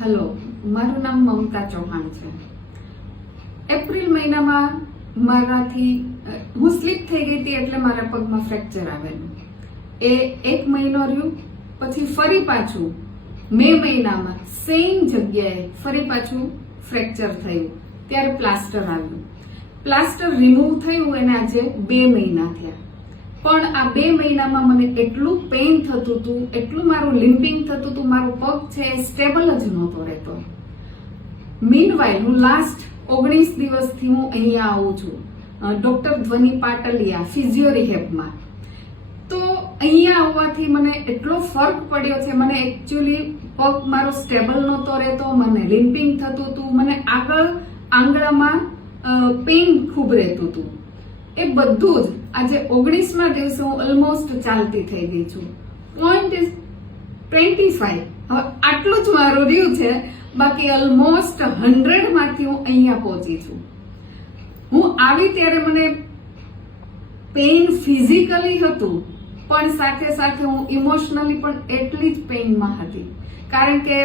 Hello, મારું નામ મમતા ચૌહાણ છે. એપ્રિલ મહિનામાં મારાથી હું સ્લીપ થઈ ગઈ હતી એટલે મારા પગમાં ફ્રેક્ચર આવેલું. એ 1 મહિનો રહ્યું, પછી ફરી પાછું મે મહિનામાં સેમ જગ્યાએ ફરી પાછું ફ્રેક્ચર થયું. ત્યારે પ્લાસ્ટર આવ્યું. પ્લાસ્ટર રિમૂવ થયું એને આજે 2 મહિના થયા. પણ આ 2 મહિનામાં મને એટલું પેઇન થતું હતું, એટલું મારું લિમ્પિંગ થતું હતું, મારો પગ છે એ સ્ટેબલ જ નહોતો રહેતો. મીનવાઇલ હું લાસ્ટ 19 દિવસથી હું અહીંયા આવું છું ડોક્ટર ધ્વનિ પાટલિયા ફિઝિયો રિહેબમાં. તો અહીંયા આવવાથી મને એટલો ફરક પડ્યો છે. મને એકચ્યુઅલી પગ મારો સ્ટેબલ નહોતો રહેતો, મને લિમ્પિંગ થતું હતું, મને આગળ આંગળામાં પેઇન ખૂબ રહેતું હતું. એ બધું જ આજે 19મા દિવસે હું ઓલમોસ્ટ ચાલતી થઈ ગઈ છું. Point is 25. હવે આટલું જ મારું રહ્યું છે, બાકી ઓલમોસ્ટ 100 માંથી હું અહીંયા પહોંચી છું. હું આવી ત્યારે મને પેઇન ફિઝિકલી હતું, પણ સાથે સાથે હું ઇમોશનલી પણ એટલી જ પેઇનમાં હતી. કારણ કે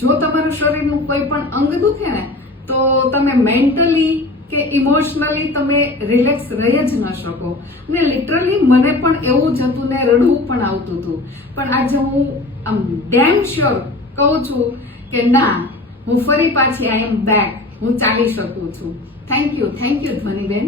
જો તમારું શરીરનું કોઈ પણ અંગ દુખે ને તો તમે મેન્ટલી કે ઇમોશનલી તમે રિલેક્સ રહી જ ન શકો. અને લિટરલી મને પણ એવું જ હતું ને રડવું પણ આવતું હતું. પણ આજે હું આમ ડેમ શ્યોર કહું છું કે ના, હું ફરી પાછી આઈ એમ બેક, હું ચાલી શકું છું. Thank you ધ્વનિબેન.